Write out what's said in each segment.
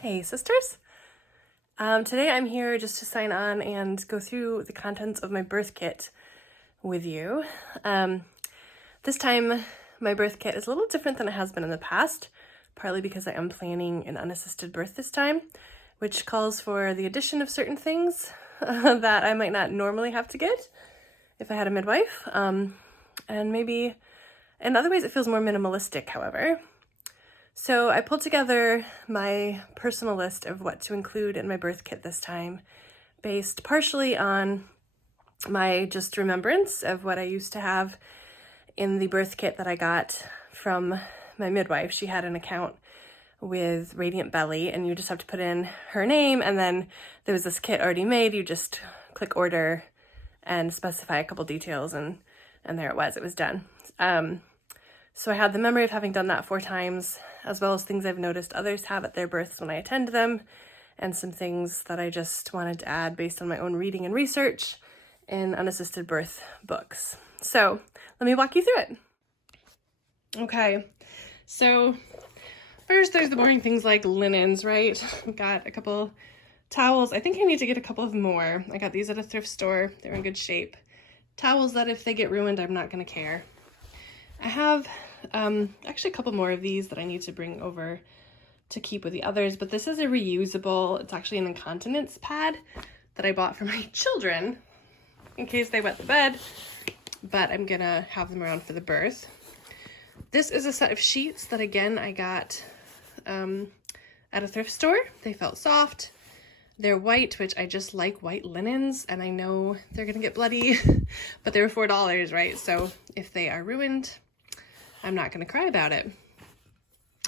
Hey sisters! Today I'm here just to sign on and go through the contents of my birth kit with you. This time my birth kit is a little different than it has been in the past, partly because I am planning an unassisted birth this time, which calls for the addition of certain things that I might not normally have to get if I had a midwife. And maybe in other ways it feels more minimalistic, however. So I pulled together my personal list of what to include in my birth kit this time, based partially on my just remembrance of what I used to have in the birth kit that I got from my midwife. She had an account with Radiant Belly, and you just have to put in her name, and then there was this kit already made. You just click order and specify a couple details, and there it was done. So I had the memory of having done that 4 times, as well as things I've noticed others have at their births when I attend them, and some things that I just wanted to add based on my own reading and research in unassisted birth books. So let me walk you through it. Okay, so first there's the boring things like linens, right? I've got a couple towels. I think I need to get a couple of more. I got these at a thrift store. They're in good shape. Towels that if they get ruined, I'm not gonna care. I have actually a couple more of these that I need to bring over to keep with the others, but this is a reusable, it's actually an incontinence pad that I bought for my children in case they wet the bed, but I'm gonna have them around for the birth. This is a set of sheets that again I got at a thrift store. They felt soft. They're white, which I just like white linens, and I know they're gonna get bloody, but they were $4, right? So if they are ruined, I'm not gonna cry about it.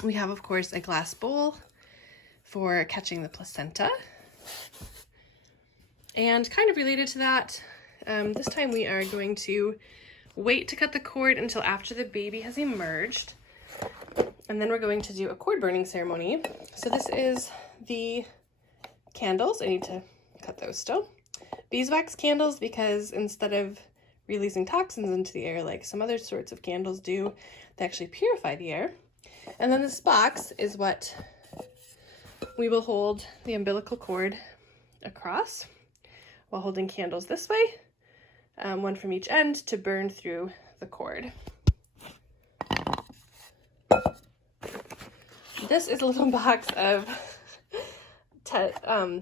We have, of course, a glass bowl for catching the placenta. And kind of related to that, this time we are going to wait to cut the cord until after the baby has emerged. And then we're going to do a cord burning ceremony. So this is the candles. I need to cut those still. Beeswax candles, because instead of releasing toxins into the air like some other sorts of candles do, they actually purify the air. And then this box is what we will hold the umbilical cord across while holding candles this way, one from each end to burn through the cord. This is a little box of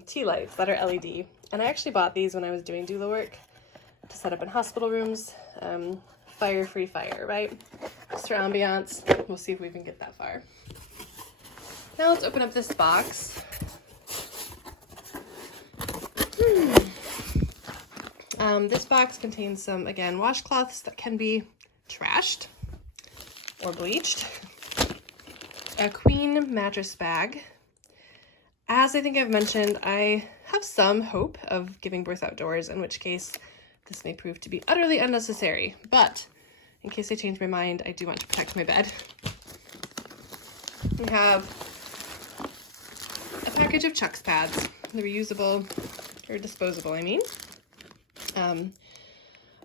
tea lights that are LED, and I actually bought these when I was doing doula work to set up in hospital rooms. Fire-free fire, right? Just for ambiance. We'll see if we can get that far. Now let's open up this box. This box contains some, again, washcloths that can be trashed or bleached. A queen mattress bag. As I think I've mentioned, I have some hope of giving birth outdoors, in which case this may prove to be utterly unnecessary, but in case I change my mind, I do want to protect my bed. We have a package of Chucks pads. They're reusable, or disposable, I mean.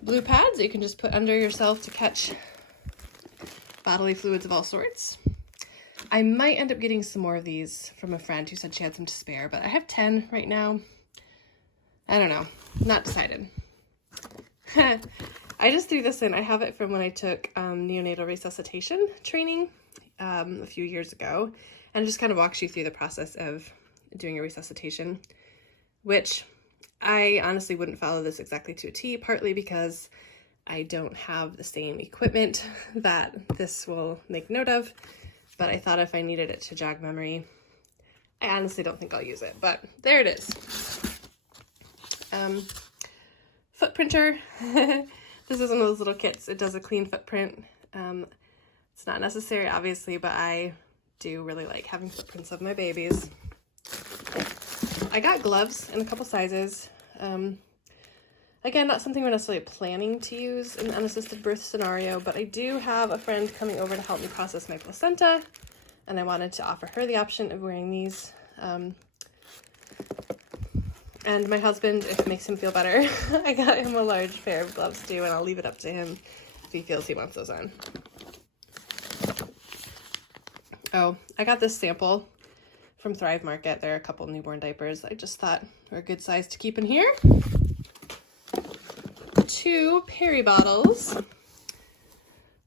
Blue pads that you can just put under yourself to catch bodily fluids of all sorts. I might end up getting some more of these from a friend who said she had some to spare, but I have 10 right now. I don't know, not decided. I just threw this in. I have it from when I took neonatal resuscitation training a few years ago, and it just kind of walks you through the process of doing a resuscitation, which I honestly wouldn't follow this exactly to a T, partly because I don't have the same equipment that this will make note of, but I thought if I needed it to jog memory, I honestly don't think I'll use it, but there it is. Foot printer. This is one of those little kits. It does a clean footprint. It's not necessary, obviously, but I do really like having footprints of my babies. I got gloves in a couple sizes. Again, not something we're necessarily planning to use in an unassisted birth scenario, but I do have a friend coming over to help me process my placenta, and I wanted to offer her the option of wearing these. And my husband, if it makes him feel better, I got him a large pair of gloves too, and I'll leave it up to him if he feels he wants those on. Oh, I got this sample from Thrive Market. There are a couple newborn diapers I just thought were a good size to keep in here. 2 Perry bottles.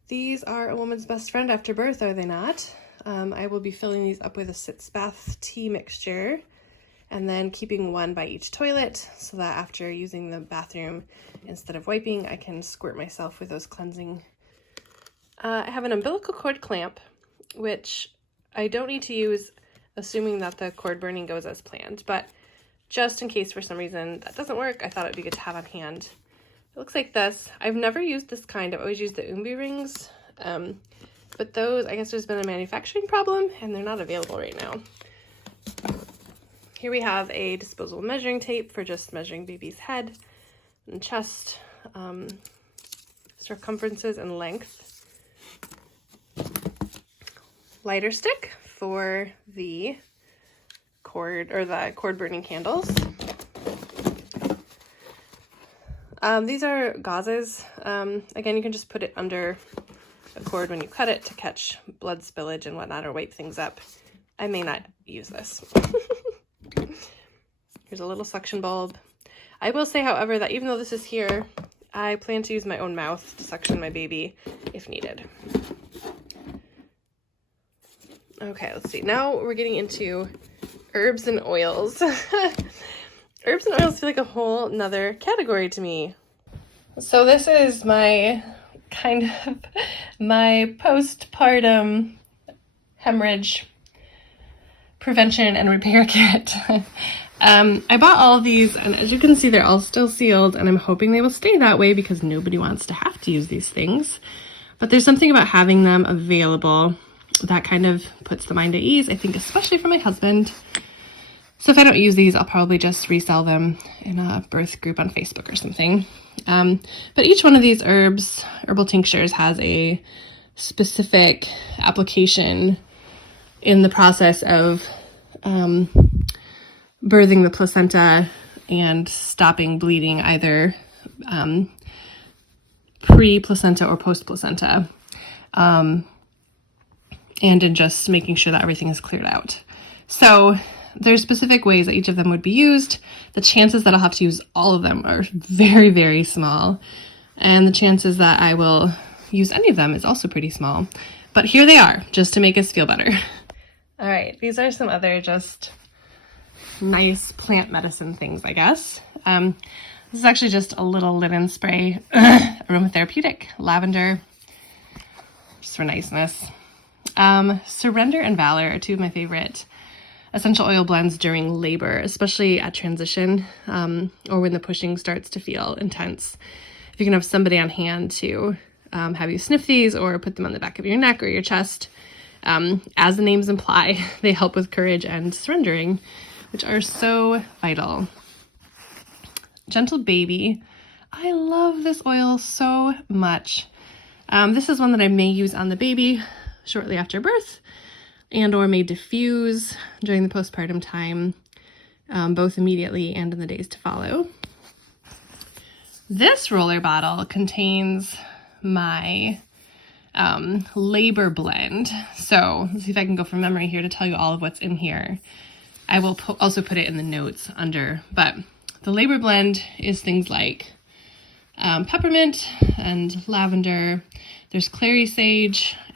These are a woman's best friend after birth, are they not? I will be filling these up with a sitz bath tea mixture and then keeping 1 by each toilet so that after using the bathroom, instead of wiping, I can squirt myself with those cleansing. I have an umbilical cord clamp, which I don't need to use, assuming that the cord burning goes as planned, but just in case for some reason that doesn't work, I thought it'd be good to have on hand. It looks like this. I've never used this kind. I've always used the Umbi rings, but those, I guess there's been a manufacturing problem and they're not available right now. Here we have a disposable measuring tape for just measuring baby's head and chest, circumferences and length. Lighter stick for the cord burning candles. These are gauzes. Again, you can just put it under the cord when you cut it to catch blood spillage and whatnot or wipe things up. I may not use this. Here's a little suction bulb. I will say, however, that even though this is here, I plan to use my own mouth to suction my baby if needed. Okay, let's see. Now we're getting into herbs and oils. Herbs and oils feel like a whole nother category to me. So this is my my postpartum hemorrhage prevention and repair kit. I bought all of these, and as you can see, they're all still sealed, and I'm hoping they will stay that way because nobody wants to have to use these things. But there's something about having them available that kind of puts the mind at ease, I think, especially for my husband. So if I don't use these, I'll probably just resell them in a birth group on Facebook or something. But each one of these herbal tinctures has a specific application in the process of birthing the placenta and stopping bleeding, either pre-placenta or post-placenta, and in just making sure that everything is cleared out. So there's specific ways that each of them would be used. The chances that I'll have to use all of them are very, very small. And the chances that I will use any of them is also pretty small. But here they are, just to make us feel better. All right, these are some other just nice plant medicine things, I guess. This is actually just a little linen spray, aromatherapeutic, lavender, just for niceness. Surrender and Valor are 2 of my favorite essential oil blends during labor, especially at transition, or when the pushing starts to feel intense. If you can have somebody on hand to have you sniff these or put them on the back of your neck or your chest, as the names imply, they help with courage and surrendering, which are so vital. Gentle Baby. I love this oil so much. This is one that I may use on the baby shortly after birth, and or may diffuse during the postpartum time, both immediately and in the days to follow. This roller bottle contains my labor blend. So let's see if I can go from memory here to tell you all of what's in here. I will also put it in the notes under, but the labor blend is things like peppermint and lavender. There's Clary Sage and